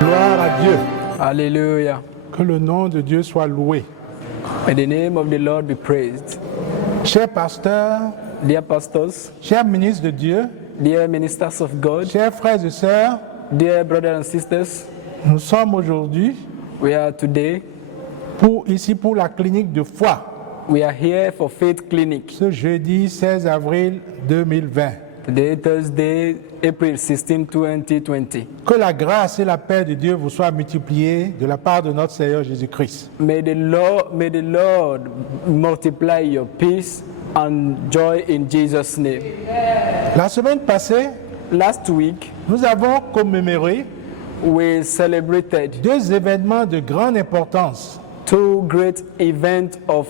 Gloire à Dieu. Hallelujah. Que le nom de Dieu soit loué. May the name of the Lord be praised. Chers pasteurs, Dear pastors, chers ministres de Dieu, dear ministers of God, chers frères et sœurs, dear brothers and sisters, nous sommes aujourd'hui we are today, ici pour la clinique de foi, we are here for Faith Clinic. ce jeudi 16 avril 2020. Today, Thursday, April 16, 2020. Que la grâce et la paix de Dieu vous soient multipliées de la part de notre Seigneur Jésus-Christ. May the Lord multiply your peace and joy in Jesus' name. La semaine passée, Last week, nous avons commémoré we celebrated 2 événements de grande importance 2 great events of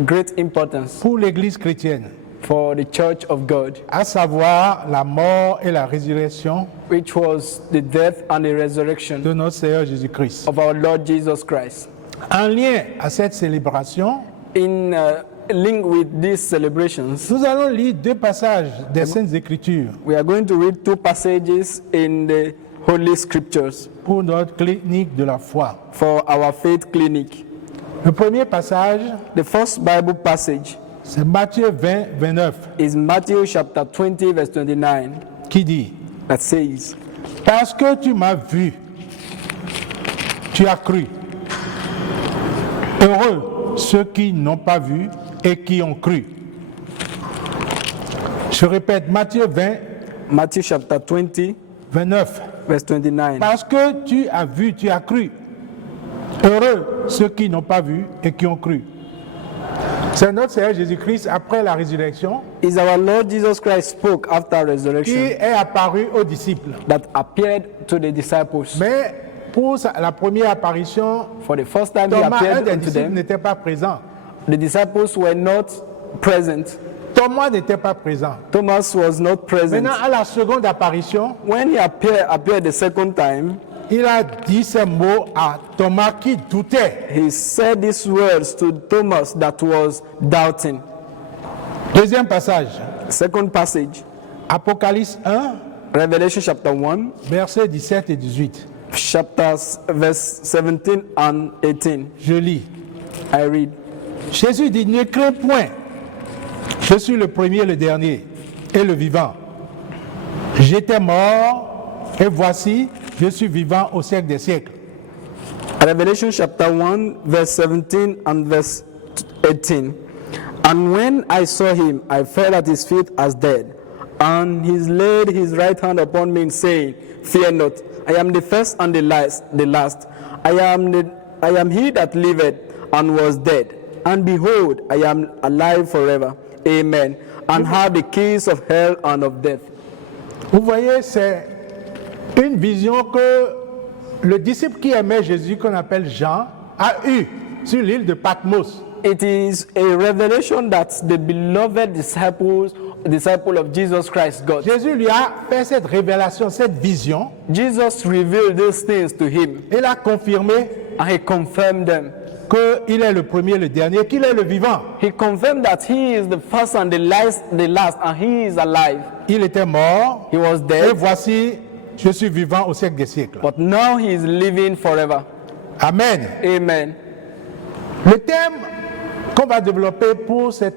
great importance pour l'Église chrétienne, for the Church of God, à savoir la mort et la résurrection which was the death and the resurrection de notre Seigneur Jésus-Christ. of our Lord Jesus Christ. En lien à cette célébration, In link with these celebrations, nous allons lire 2 passages des Saintes Écritures we are going to read 2 passages in the Holy Scriptures pour notre clinique de la foi. for our Faith Clinic. Le premier passage, The first Bible passage c'est Matthieu 20, 29, is Matthew chapter 20, verse 29, qui dit that says, « Parce que tu m'as vu, tu as cru. Heureux ceux qui n'ont pas vu et qui ont cru. » Je répète, Matthieu 20, Matthew chapter 20, 29. verse 29. Parce que tu as vu, tu as cru. Heureux ceux qui n'ont pas vu et qui ont cru. C'est notre Seigneur Jésus-Christ, après la résurrection, Is our Lord Jesus Christ spoke after qui resurrection est apparu aux disciples. that appeared to the disciples. Mais pour la première apparition, For the first time he Thomas, un appeared des unto disciples, them. n'était pas présent. The disciples were not present. Thomas n'était pas présent. Thomas was not present. Maintenant, à la seconde apparition, When he appeared the second time, il a dit ces mots à Thomas qui doutait. he said these words to Thomas that was doubting. Deuxième passage, Second passage, Apocalypse 1, Revelation chapter 1, versets 17 et 18. chapters verse 17 and 18. Je lis. I read. Jésus dit, ne crains point. Je suis le premier et le dernier et le vivant. J'étais mort et voici, je suis vivant au siècle des siècles. Revelation chapter 1, verse 17 and verse 18. And when I saw him, I fell at his feet as dead. And he laid his right hand upon me, saying, Fear not, I am the first and the last. I am he that liveth and was dead. And behold, I am alive forever. Amen. And have the keys of hell and of death. Vous voyez, c'est une vision que le disciple qui aimait Jésus, qu'on appelle Jean, a eu sur l'île de Patmos. It is a revelation that the beloved disciple of Jesus Christ got. Jésus lui a fait cette révélation, cette vision, Jesus revealed these things to him et l'a confirmé and he confirmed them. qu'il est le premier, le dernier, qu'il est le vivant. He confirmed that he is the first and the last, and he is alive. Il était mort, He was et dead, voici, je suis vivant au siècle des siècles. but now he is living forever. Amen. Amen. Le thème qu'on va développer pour cette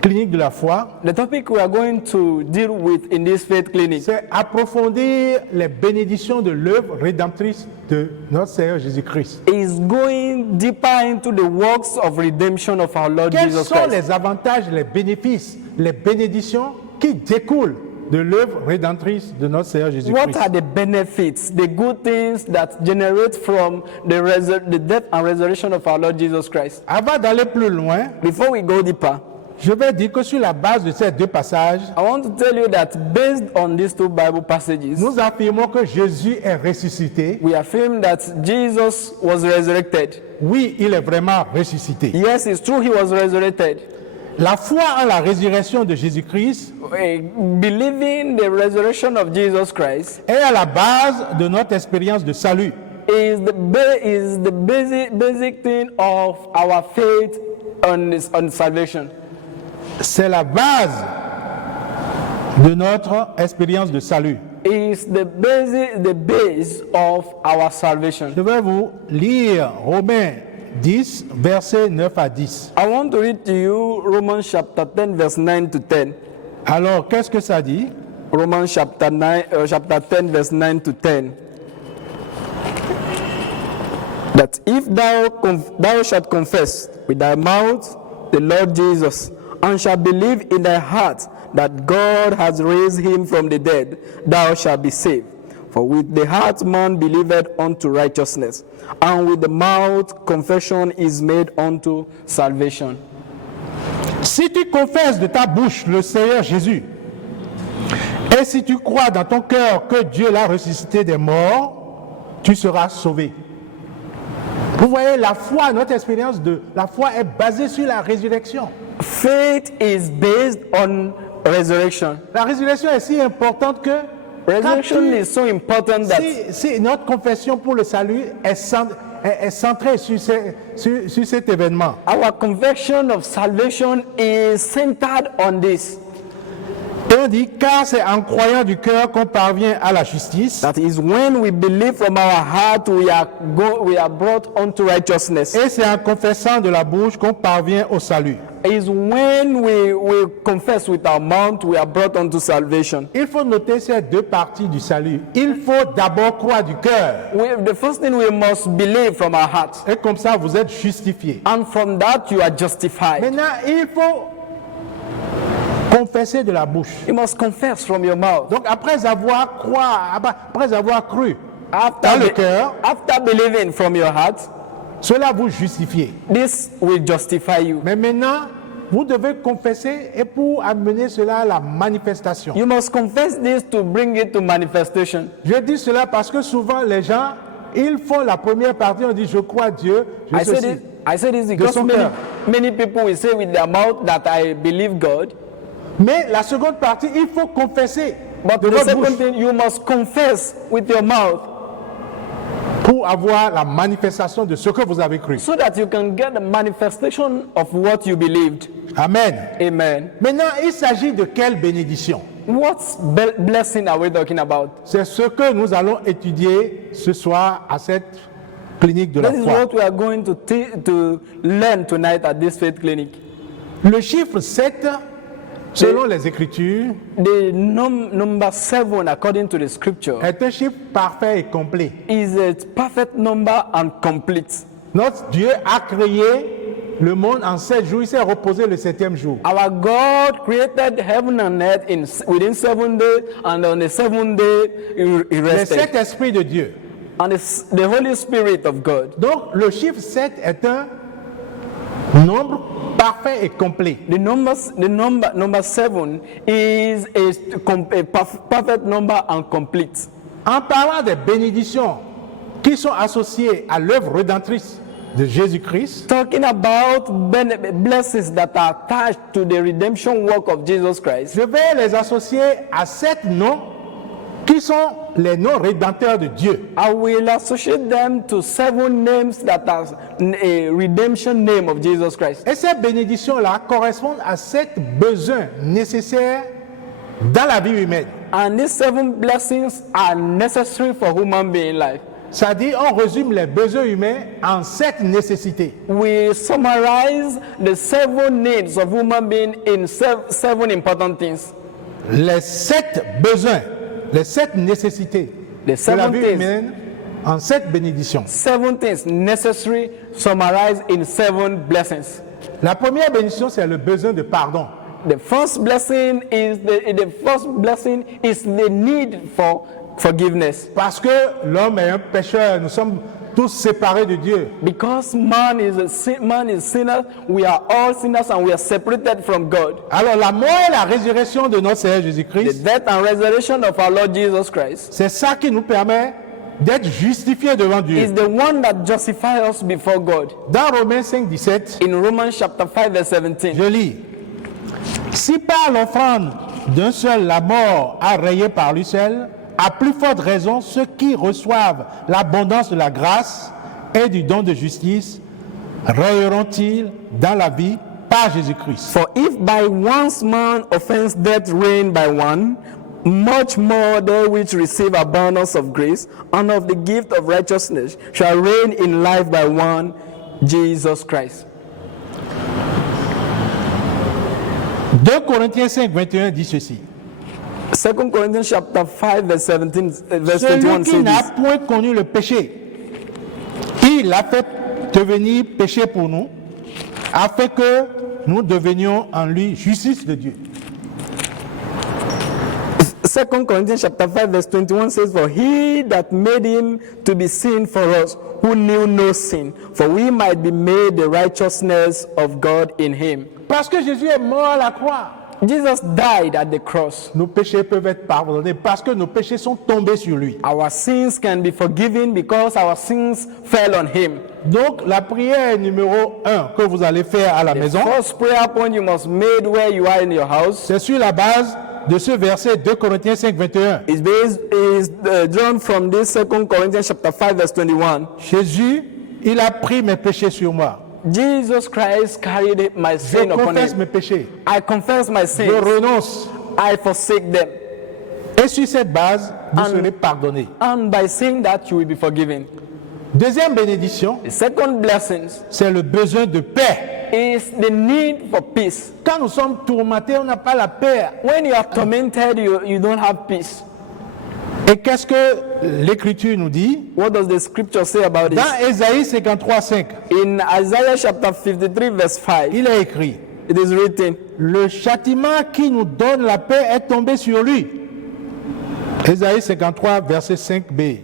clinique de la foi, The topic we are going to deal with in this faith clinic c'est approfondir les bénédictions de l'œuvre rédemptrice de notre Seigneur Jésus-Christ. is going deeper into the works of redemption of our Lord Quels Jesus sont Christ. les avantages, les bénéfices, les bénédictions qui découlent de l'œuvre rédemptrice de notre Seigneur What Jésus-Christ? are the benefits, the good things that generate from the death and resurrection of our Lord Jesus Christ? Avant d'aller plus loin, Before we go deeper, je vais dire que sur la base de ces 2 passages, I want to tell you that based on these 2 Bible passages, nous affirmons que Jésus est ressuscité. we affirm that Jesus was resurrected. Oui, il est vraiment ressuscité. Yes, it's true he was resurrected. La foi en la résurrection de Jésus-Christ Believing the resurrection of Jesus Christ est à la base de notre expérience de salut. is the basic thing of our faith on salvation. C'est la base de notre expérience de salut. is the base of our salvation. Je vais vous lire Romains 10, versets 9 à 10. I want to read to you Romans chapter 10, verse 9 to 10. Alors, qu'est-ce que ça dit? Romans chapter 10, verse 9 to 10. That if thou shalt confess with thy mouth the Lord Jesus, and shalt believe in thy heart that God has raised him from the dead, thou shalt be saved. For with the heart man believeth unto righteousness, and with the mouth confession is made unto salvation. Si tu confesses de ta bouche le Seigneur Jésus, et si tu crois dans ton cœur que Dieu l'a ressuscité des morts, tu seras sauvé. Vous voyez, la foi, notre expérience de la foi est basée sur la résurrection. Faith is based on resurrection. La résurrection est si importante que Resurrection is so important that si notre confession pour le salut est centrée sur cet événement. our confession of salvation is centered on this. Et on dit, car c'est en croyant du cœur qu'on parvient à la justice. That is when we believe from our heart we are brought unto righteousness. Et c'est en confessant de la bouche qu'on parvient au salut. Is when we confess with our mouth we are brought unto salvation. Il faut noter ces deux parties du salut. Il faut d'abord croire du cœur. The first thing we must believe from our heart. Et comme ça, vous êtes justifié. And from that you are justified. Maintenant, il faut confesser de la bouche. You must confess from your mouth. Donc après avoir cru dans le cœur, After believing from your heart, cela vous justifie. this will justify you. Mais maintenant, vous devez confesser et pour amener cela à la manifestation. You must confess this to bring it to manifestation. Je dis cela parce que souvent les gens, ils font la première partie, on dit je crois Dieu, je ceci. I say this because son cœur. many people will say with their mouth that I believe God. Mais la seconde partie, il faut confesser But de the votre second bouche thing, you must confess with your mouth pour avoir la manifestation de ce que vous avez cru. so that you can get the manifestation of what you believed. Amen. Amen. Maintenant, il s'agit de quelle bénédiction? What blessing are we talking about? C'est ce que nous allons étudier ce soir à cette clinique de la That is foi. what we are going to learn tonight at this faith clinic. Le chiffre 7, selon les Écritures, The number 7, according to the scripture, est un chiffre parfait et complet. is a perfect number and complete. Notre Dieu a créé le monde en 7 jours, il s'est reposé le 7e jour. Our God created heaven and earth within 7 days, and on the 7th day he Le rested. Saint-Esprit de Dieu. And the Holy Spirit of God. Donc le chiffre 7 est un nombre parfait et complet. The number 7 is a perfect number and complete. En parlant des bénédictions qui sont associées à l'œuvre rédemptrice de Jésus-Christ, Talking about blessings that are attached to the redemption work of Jesus Christ, je vais les associer à 7 noms qui sont les noms rédempteurs de Dieu. I will associate them to 7 names that are a redemption name of Jesus Christ. Et ces bénédictions-là correspondent à 7 besoins nécessaires dans la vie humaine. And these 7 blessings are necessary for human being life. Ça dit, on résume les besoins humains en 7 nécessités. We summarize the 7 needs of human being in 7 important things. Les 7 besoins, les 7 nécessités The de la 7 vie things. humaine en 7 bénédictions. 7 things necessary summarized in 7 blessings. La première bénédiction, c'est le besoin de pardon. The first blessing is the need for forgiveness. Parce que l'homme est un pécheur, nous sommes tous séparés de Dieu. Because man is sinner, we are all sinners and we are separated from God. Alors la mort et la résurrection de notre Seigneur The Jésus-Christ, death and resurrection of our Lord Jesus Christ c'est ça qui nous permet d'être justifiés devant Dieu. is the one that justifies us before God. Dans Romains 5, 17, In Romans chapter 5 verse 17, je lis, si par l'offrande d'un seul la mort a rayé par lui seul, à plus forte raison ceux qui reçoivent l'abondance de la grâce et du don de justice rayeront-ils dans la vie par Jésus-Christ. for if by one man's offense death reigned by one, much more they which receive abundance of grace and of the gift of righteousness shall reign in life by one, Jesus Christ. 2 Corinthiens 5, 21 dit ceci. 2 Corinthians chapter 5 verse 17, verse 21 Celui qui says n'a this. point connu le péché, il l'a fait devenir péché pour nous, afin que nous devenions en lui justice de Dieu. 2 Corinthians chapter 5 verse 21 says, for he that made him to be sin for us, who knew no sin, for we might be made the righteousness of God in him. Parce que Jésus est mort à la croix, Jesus died at the cross. nos péchés peuvent être pardonnés parce que nos péchés sont tombés sur lui. Our sins can be forgiven because our sins fell on him. Donc la prière numéro 1 que vous allez faire à la The maison, first prayer point you must make where you are in your house c'est sur la base de ce verset 2 Corinthiens 5, 21. is drawn from this 2 Corinthians chapter 5 verse 21. Jésus, il a pris mes péchés sur moi. Jesus Christ carried my Je sin upon confesse him. mes péchés. I confess my Je sins. renonce. I forsake them. Et sur cette base, vous And- serez pardonné. And by saying that, you will be forgiven. Deuxième bénédiction, The second blessing c'est le besoin de paix. is the need for peace. Quand nous sommes tourmentés, on n'a pas la paix. When you are tormented, you don't have peace. Et qu'est-ce que l'Écriture nous dit? What does the scripture say about this? Dans Ésaïe 53, 5, In Isaiah chapter 53 verse 5, il est écrit, it is written, le châtiment qui nous donne la paix est tombé sur lui. Ésaïe 53, verset 5b.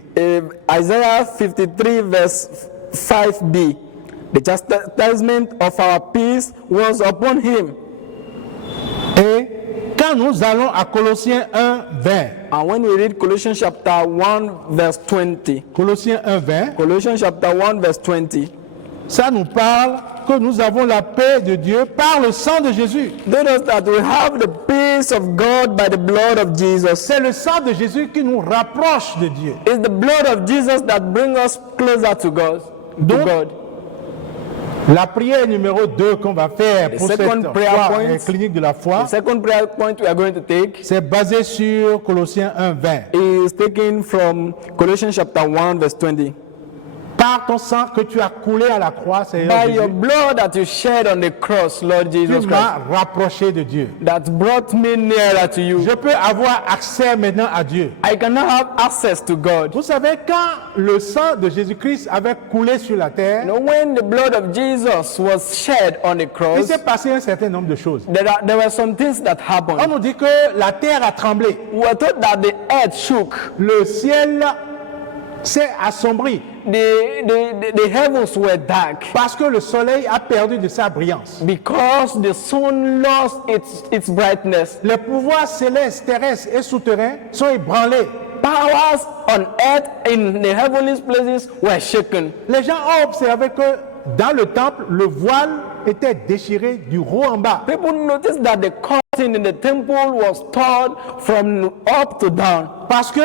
Isaiah 53 verse 5b, the chastisement of our peace was upon him. Et quand nous allons à Colossiens 1, 20, And when we read Colossians chapter 1 verse 20, Colossiens 1, 20, Colossians chapter 1 verse 20, ça nous parle que nous avons la paix de Dieu par le sang de Jésus. told us that we have the peace of God by the blood of Jesus. C'est le sang de Jésus qui nous rapproche de Dieu. It's the blood of Jesus that brings us closer to God. Donc, la prière numéro 2 qu'on va faire pour cette second prayer foi, point. clinique de la foi, The second prayer point we are going to take c'est basé sur Colossiens 1, 20. is taken from Colossians chapter 1 verse 20. Par ton sang que tu as coulé à la croix, Seigneur By Jésus, your blood that you shed on the cross, Lord tu Jesus Christ, m'as rapproché de Dieu. that brought me nearer to you. Je peux avoir accès maintenant à Dieu. I can now have access to God. Vous savez, quand le sang de Jésus-Christ avait coulé sur la terre, You know, when the blood of Jesus was shed on the il cross, s'est passé un certain nombre de choses. there were some things that On happened. nous dit que la terre a tremblé, We were told that the earth shook, le ciel s'est assombri the heavens were dark, parce que le soleil a perdu de sa brillance. because the sun lost its brightness. Les pouvoirs célestes, terrestres et souterrains sont ébranlés. Powers on earth in the heavenly places were shaken. Les gens ont observé que dans le temple, le voile était déchiré du haut en bas. People noticed that the curtain in the temple was torn from up to down, Parce que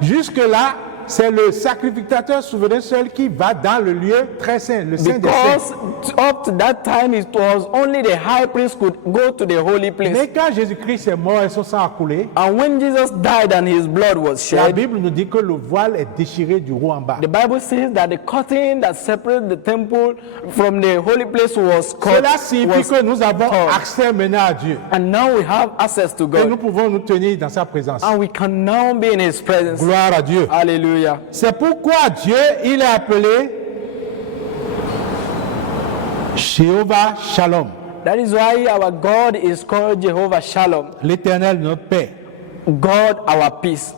jusque-là, c'est le sacrificateur souverain seul qui va dans le lieu très saint, le saint des because saints. up to that time it was only the high priest could go to the holy place. Mais quand Jésus-Christ est mort et son sang a coulé, And when Jesus died and his blood was la shed, Bible nous dit que le voile est déchiré du haut en bas. the Bible says that the curtain that separated the temple from the holy place was cut. Cela signifie was que nous avons torn. accès maintenant à Dieu. And now we have access to Et nous God. pouvons nous tenir dans sa présence. And we can now be in his presence. Gloire à Dieu. Hallelujah. C'est pourquoi Dieu, il est appelé Jéhovah Shalom, That is why our God is called Jehovah Shalom, l'éternel notre paix. God our peace.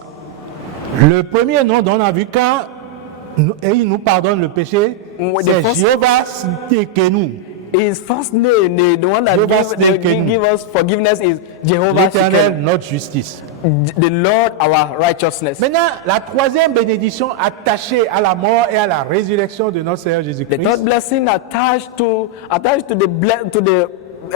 Le premier nom dont on a vu quand et il nous pardonne le péché, The c'est first- Jéhovah Sidkenu, His first name, the one that Jehovah give Sidkenu. us forgiveness, is Jehovah l'éternel Shekhem, notre justice. the Lord our righteousness. Maintenant, la troisième bénédiction attachée à la mort et à la résurrection de notre Seigneur The Jésus-Christ, third blessing attached to the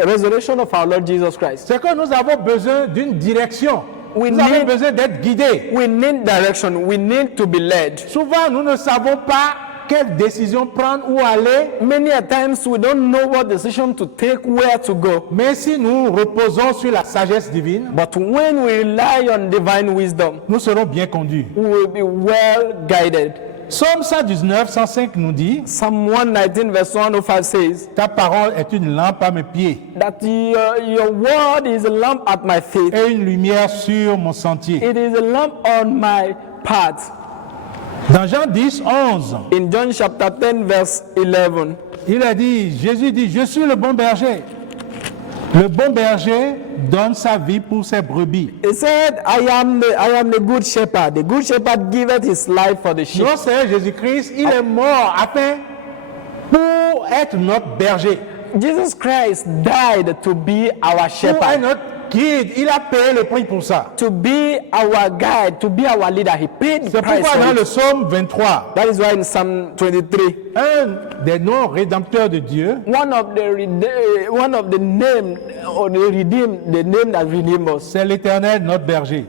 resurrection of our Lord Jesus Christ. c'est que nous avons besoin d'une direction. We Nous avons need- besoin d'être guidés. We need direction. We need to be led. Souvent, nous ne savons pas quelle décision prendre, où aller. Many a times we don't know what decision to take, where to go. Mais si nous reposons sur la sagesse divine, But when we rely on divine wisdom, nous serons bien conduits. we will be well guided. Psaume 119, 105 nous dit, Psalm 119 verse 105 says ta parole est une lampe à mes pieds that your word is a lamp at my feet. et une lumière sur mon sentier. It is a lamp on my path. Dans Jean 10, 11, In John chapter 10 verse 11, il a dit, Jésus dit, je suis le bon berger. Le bon berger donne sa vie pour ses brebis. he said, I am the good shepherd. The good shepherd giveth his life for the sheep. Notre Seigneur Jésus-Christ, il est mort afin pour être notre berger, Jesus Christ died to be our pour être shepherd, notre guide. Il a payé le prix pour ça. to be our guide, to be our leader. He paid the C'est price pourquoi for dans it. le psaume 23, That is why in Psalm 23, un des noms rédempteurs de Dieu, one of the name or the name that redeemed us, c'est l'Éternel, notre berger.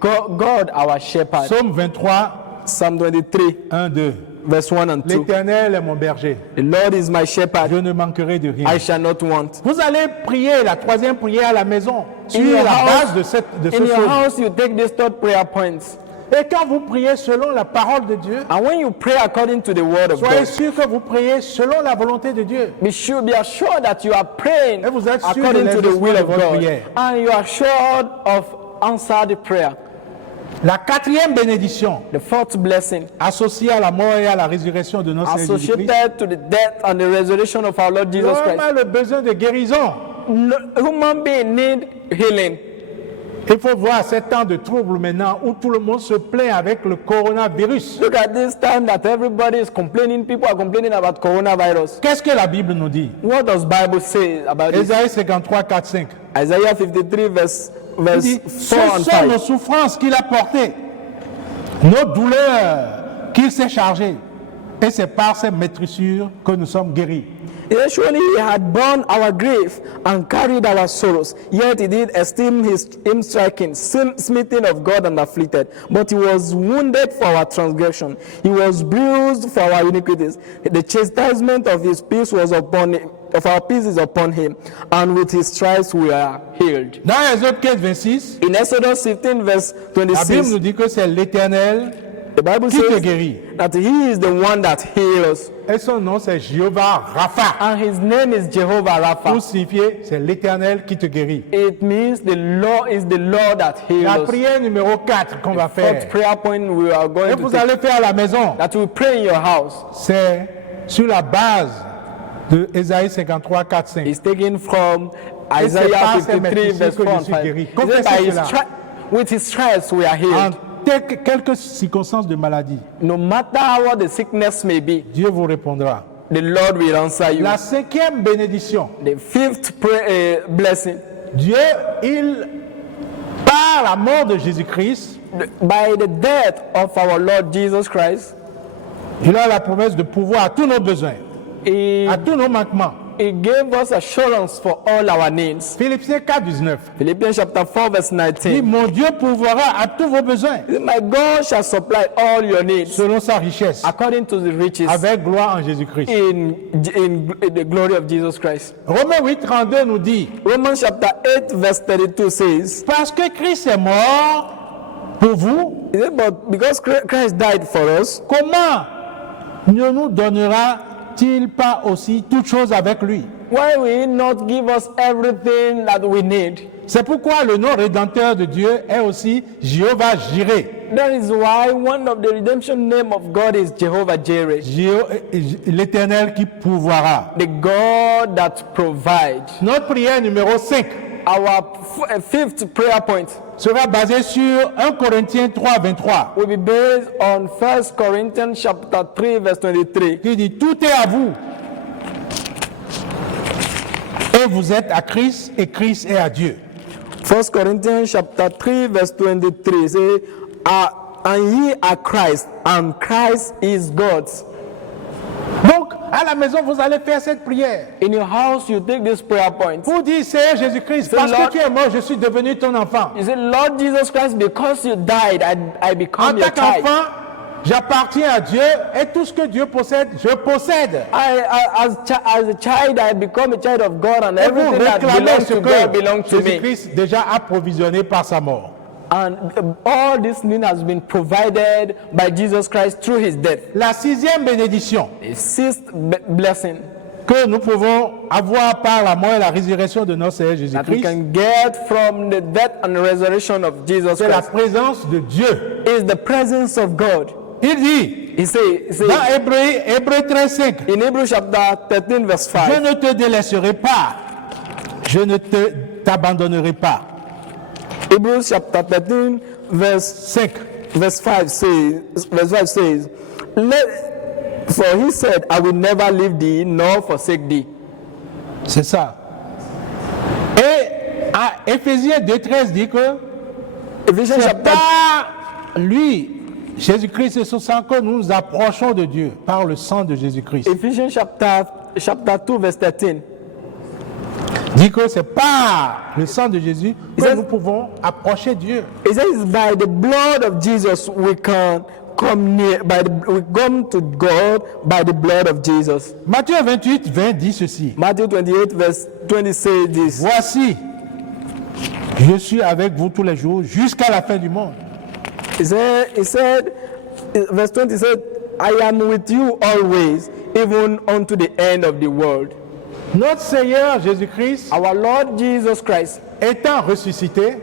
God our shepherd. Psaume 23, Psalm 23 1, 2. verse 1 and 2. L'Éternel est mon berger. The Lord is my shepherd, Je ne manquerai de rien. I shall not want. Vous allez prier la troisième prière à la maison sur In your la house- base de ce In your psaume. house, you take these third prayer points. Et quand vous priez selon la parole de Dieu, And when you pray according to the word of soyez God, sûr que vous priez selon la volonté de Dieu. be assured that you are praying Et vous êtes sûr according de to the will l'exaucement de of votre God. prière. And you are assured of answered prayer. La quatrième bénédiction, The fourth blessing, associée à la mort et à la résurrection de notre Seigneur Jésus-Christ, associated to the death and the resurrection of our Lord Jesus l'homme Christ. a le besoin de guérison. No, human being need healing. Il faut voir ces temps de troubles maintenant où tout le monde se plaint avec le coronavirus. Look at this time that everybody is complaining. People are complaining about coronavirus. Qu'est-ce que la Bible nous dit? What does Bible say about it? Ésaïe 53, 4, 5. Isaiah 53 verse Il dit, 4 ce and sont 5. nos souffrances qu'il a portées, nos douleurs qu'il s'est chargées, et c'est par ses maîtrissures que nous sommes guéris. Surely he had borne our grief and carried our sorrows. Yet he did esteem him stricken, smitten of God and afflicted. But he was wounded for our transgression. He was bruised for our iniquities. The chastisement of his peace was upon him. Of our peace is upon him, and with his stripes we are healed. Dans Exode 15, 26, In Exodus 15 verse la Bible 26, nous dit que c'est l'Éternel the Bible qui te says guérit. that he is the one that heals, Et son nom, c'est Jéhovah Rapha. and his name is Jehovah Rapha. Pour signifier, c'est l'Éternel qui te guérit. It means the Lord is the Lord that heals La us. prière numéro 4 qu'on va faire, Fourth prayer point we are et going to vous take, allez faire à la maison, that we pray in your house, c'est sur la base de Ésaïe 53, 4, 5. is taken from c'est Isaiah par ces 53 maîtrises verse que 4 je and suis 5. guéri. It says, Confessez by his cela. with his stripes we are En healed. quelques circonstances de maladie, No matter what the sickness may be, Dieu vous répondra. the Lord will answer you. La cinquième bénédiction, The fifth blessing, Dieu, il, par la mort de Jésus-Christ, by the death of our Lord Jesus Christ, il a la promesse de pouvoir à tous nos besoins, he, à tous nos manquements. he gave us assurance for all our needs. Philippiens 4, 19. Philippians chapter 4 verse Dit, 19. mon Dieu pourvoira à tous vos besoins, My God shall supply all your needs selon sa richesse, according to the riches avec gloire en Jésus-Christ. in the glory of Jesus Christ. Romains 8, 32 nous dit, Romans chapter 8 verse 32 says, parce que Christ est mort pour vous, is it, but because Christ died for us, comment ne nous donnera-t-il pas aussi toutes choses avec lui? why will he not give us everything that we need? C'est pourquoi le nom rédempteur de Dieu est aussi Jéhovah Jireh. That is why one of the redemption name of God is Jehovah Jireh, L'Éternel qui pourvoira. the God that provides. Notre prière numéro 5 Our fifth prayer point sera basée sur 1 Corinthiens 3, 23, will be based on 1 Corinthians chapter 3 verse 23. qui dit, tout est à vous. Et vous êtes à Christ, et Christ est à Dieu. 1 Corinthians chapter 3 verse 23 say, and ye are Christ, and Christ is God's. Donc, à la maison, vous allez faire cette prière. In your house, you take this prayer point. Pour dire, Seigneur Jésus-Christ, Say, parce Lord- que tu es mort, je suis devenu ton enfant. You say, Lord Jesus Christ, because you died, I En become your tant child. qu'enfant, j'appartiens à Dieu et tout ce que Dieu possède, je possède. As a child, I become a child of God, and Et vous everything that réclamez belongs ce to God belongs que to me. Jésus-Christ déjà a provisionné par sa mort. And all this need has been provided by Jesus Christ through his death. La sixième bénédiction The sixth blessing que nous pouvons avoir par la mort et la résurrection de notre Seigneur that we Jésus-Christ, can get from the death and resurrection of Jesus c'est la Christ présence de Dieu. is the presence of God. Il dit He says dans Hébreux 13:5, in Hebrews chapter 13 verse je 5, ne te délaisserai pas, je ne t'abandonnerai pas. Hebrews chapter 13 verse 5 says, for he said, I will never leave thee nor forsake thee. C'est ça. Et à Éphésiens 2:13 dit que Ephesians c'est chapter par lui, Jésus-Christ et son sang, que nous nous approchons de Dieu, par le sang de Jésus-Christ. Ephesians chapter 2 verse 13. Dit que c'est par le sang de Jésus que says- nous pouvons approcher Dieu. It says, by the blood of Jesus we can come near, we come to God by the blood of Jesus. Matthieu 28:20 dit ceci. Matthew 28 verse 20 says this. Voici, je suis avec vous tous les jours jusqu'à la fin du monde. He said, verse 20 said, I am with you always, even unto the end of the world. Notre Seigneur Jésus-Christ, Our Lord Jesus Christ, étant ressuscité,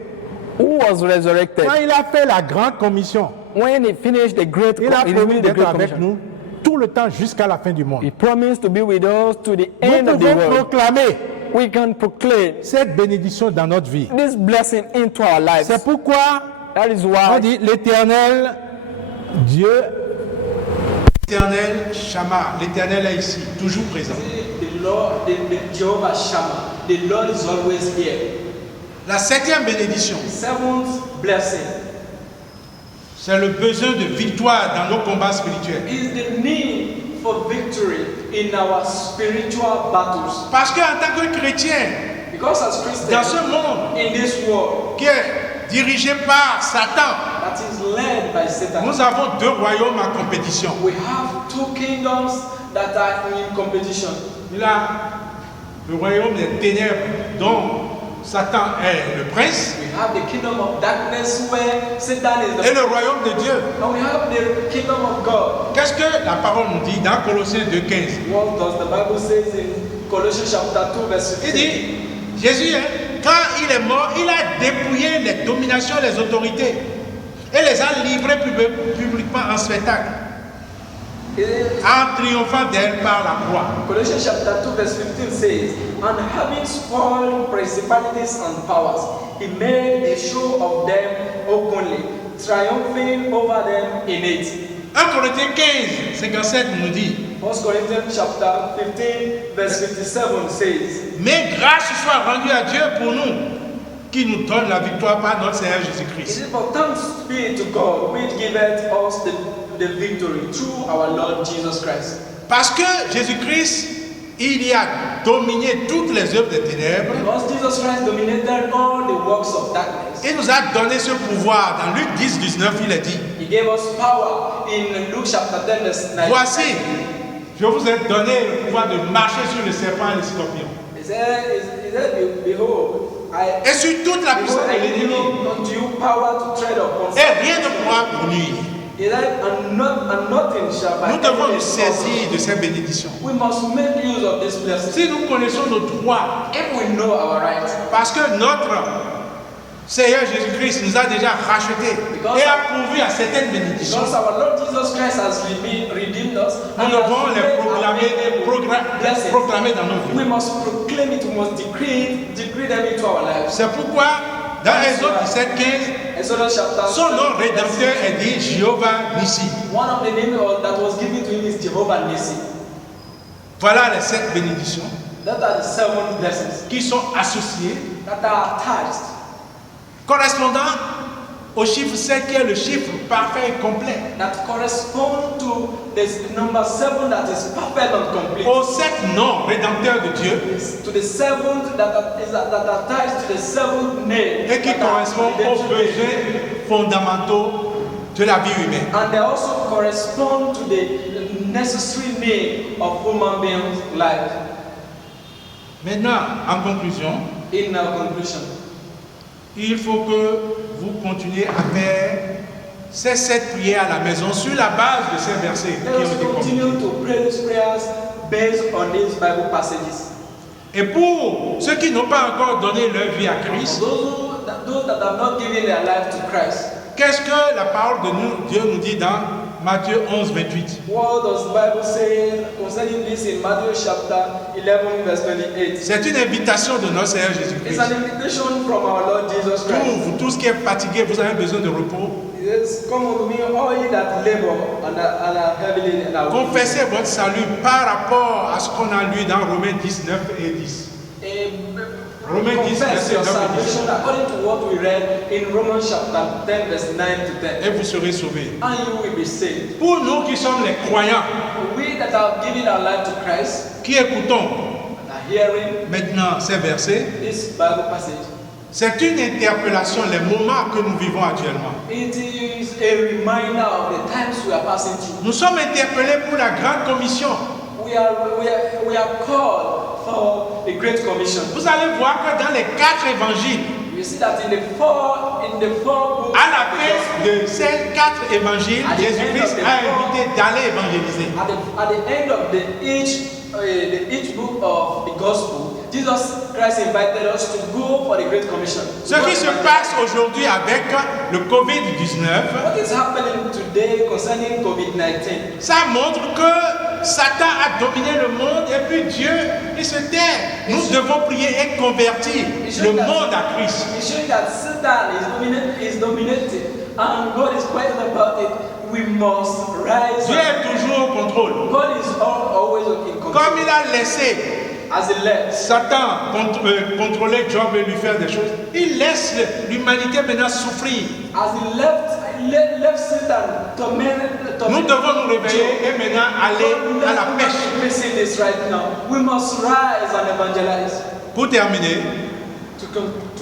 who was resurrected, quand il a fait la grande commission, when he finished the great, il a he promis finished the d'être great avec commission, nous tout le temps jusqu'à la fin du monde. he promised to be with us to the Nous end of the pouvons world. proclamer We can proclaim cette bénédiction dans notre vie. this blessing into our lives. C'est pourquoi That is on why dit l'Éternel, Dieu, l'Éternel Shama, l'Éternel est ici, toujours présent. The Lord, the Jehovah Shammah, the Lord is always here. La septième bénédiction, Seventh blessing c'est le besoin de victoire dans nos combats spirituels. is the need for victory in our spiritual battles. Parce qu'en tant que chrétien, Because as dans ce Christians monde in this world qui est dirigé par Satan, that is led by Satan, nous avons deux royaumes en compétition. we have two kingdoms that are in competition. Il y a le royaume des ténèbres dont Satan est le prince We have the kingdom of darkness where Satan is et the le royaume de Dieu. and we have the kingdom of God. Qu'est-ce que la parole nous dit dans Colossiens 2:15? What does the Bible say in Colossians chapter 2 verse Il 15? dit, Jésus, quand il est mort, il a dépouillé les dominations, les autorités et les a livrées publiquement en spectacle, en triomphant d'elles par la croix. Colossians chapter 2 verse 15 says, and having spoiled principalities and powers, he made a show of them openly, triumphing over them in it. 1 Corinthiens 15, 57 nous dit, 1 Corinthians chapter 15 verse 57 says, mais grâce soit rendue à Dieu pour nous, qui nous donne la victoire par notre Seigneur it Jésus-Christ. is for thanks be to God which giveth us the victory through our Lord Jesus Christ. Parce que Jésus-Christ, il y a dominé toutes les œuvres des ténèbres. Because Jesus Christ dominated all the works of darkness, Il nous a donné ce pouvoir. Dans Luc 10, 19, il est dit, he gave us power in Luke chapter 10 verse 9. voici, je vous ai donné le pouvoir de marcher sur les serpents et les scorpions. He said, behold, I Et sur toute la puissance de give l'ennemi. unto you power to tread upon Et rien ne pourra vous nuire. He said, and nothing shall by Nous devons any nous means saisir hurt de us. ces bénédictions. We must make use of this blessing. Si nous connaissons nos droits, If we know our rights, parce que notre Seigneur Jésus-Christ nous a déjà rachetés et a pourvu à certaines bénédictions, because our Lord Jesus Christ has redeemed us, nous and devons has les made blessings. proclamer dans nos We vies. must proclaim it, we must decree them into our lives. C'est pourquoi dans Exode 17, 15, Exodus chapter son nom 7, rédempteur est dit Jéhovah Nissi. one of the names that was given to him is Jehovah Nissi. Voilà les 7 bénédictions That are the 7 blessings qui sont associées, that are attached, correspondant au chiffre 7 qui est le chiffre parfait et complet. that correspond to this number 7 that is perfect and complete. Aux 7 noms rédempteurs de Dieu To the 7th that attached to the 7th name et qui that are correspond aux redemption name, besoins fondamentaux de la vie humaine. And they also correspond to the necessary need of human beings' life. Maintenant, en conclusion, In our conclusion, il faut que vous continuiez à faire ces 7 prières à la maison sur la base de ces versets qui let ont us été communiqués. continue to pray these prayers based on these Bible passages. Et pour ceux qui n'ont pas encore donné leur vie à Christ, Those that have not given their life to Christ, qu'est-ce que la parole de Dieu nous dit dans Matthieu 11, 28? what does the Bible say concerning this in Matthew chapter 11, verse 28? C'est une invitation de notre Seigneur It's Jésus-Christ. an invitation from our Lord Jesus Christ. Vous tous qui êtes fatigués, vous avez besoin de repos. Yes, come unto me, all ye that labor and are heavy laden, and I will give Confessez votre salut par rapport à ce qu'on a lu dans Romains 19 et 10. Romains 10, confess verset your 9 et 10. salvation according to what we read in Romans chapter 10, verse 9 to 10. Et vous serez sauvés. And you will be saved. Pour nous qui sommes les croyants, We that have given our life to Christ qui écoutons and are hearing maintenant ces versets, this Bible passage, c'est une interpellation, les moments que nous vivons actuellement. it is a reminder of the times we are passing through. Nous sommes interpellés pour la grande commission. We are called for the Great Commission. Vous allez voir que dans les 4 évangiles, You see that in the four books à la of the fin Gospel, de ces 4 évangiles, Jésus-Christ a invité d'aller évangéliser. at the end of each book of the Gospel, Jesus Christ invited us to go for the Great Commission. Ce qui se passe aujourd'hui avec le Covid-19, What is happening today concerning COVID-19? ça montre que Satan a dominé le monde et puis Dieu, il se tait. Nous devons prier et convertir le monde à Christ. It's showing that Satan is dominated and God is quiet about it. We must rise Dieu up. est toujours au contrôle. God is always in control. Comme il a laissé As he left, Satan contrôler Job et lui faire des choses, il laisse l'humanité maintenant souffrir. as he left Satan torment. Nous devons nous réveiller et maintenant aller à la pêche. Facing this right now. We must rise and evangelize. Pour terminer, To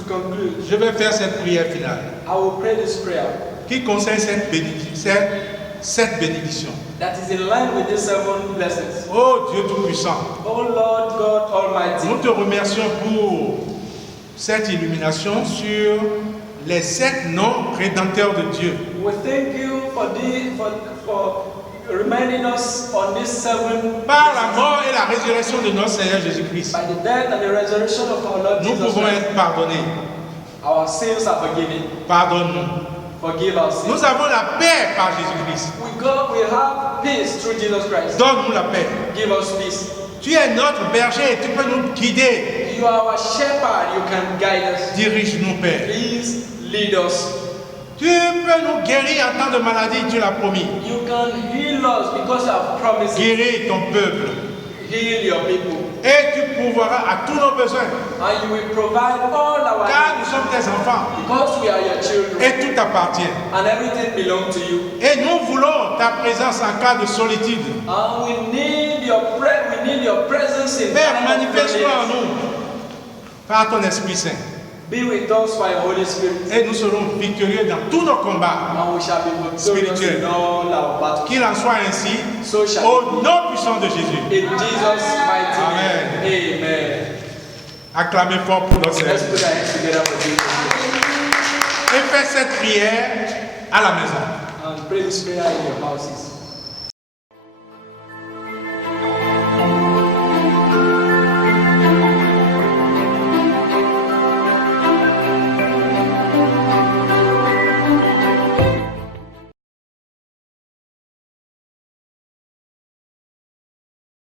conclude, je vais faire cette prière finale I will pray this prayer qui concerne cette bénédiction. that is in line with these 7 blessings. Oh Dieu Tout-Puissant, Oh Lord God Almighty, nous te remercions pour cette illumination sur les 7 noms rédempteurs de Dieu. we thank you for reminding us on these 7 Par la mort et la résurrection de notre Seigneur Jésus-Christ, by the death and the resurrection of our Lord nous Jesus pouvons Christ. être pardonnés. Our sins are forgiven. Pardonne-nous. Forgive our sins. Nous avons la paix par Jésus-Christ. We have peace through Jesus Christ. Donne-nous la paix. Give us peace. Tu es notre berger et tu peux nous guider. You are our shepherd. You can guide us. Dirige-nous, Père. Please lead us. Tu peux nous guérir en temps de maladie, tu l'as promis. You can heal us because you have promised. Guéris ton peuple. Heal your people. Et tu pourvoiras à tous nos besoins. And you will provide all our Car nous needs. sommes tes enfants. Because we are your children. Et tout t'appartient. And everything belongs to you. Et nous voulons ta présence en cas de solitude. And we need your presence in Père, time of manifeste-toi en loneliness. nous par ton Esprit Saint. Be with us by your Holy Spirit. Et nous serons victorieux dans tous nos combats. And we shall be victorious Spirituel. in all our battles. Qu'il en soit ainsi So shall au nom puissant de Jésus. in Jesus' mighty Amen. name. Amen. Acclamez fort pour notre Seigneur. Let's put our hands together for Jesus. Et faites cette prière à la maison. And pray this prayer in your houses.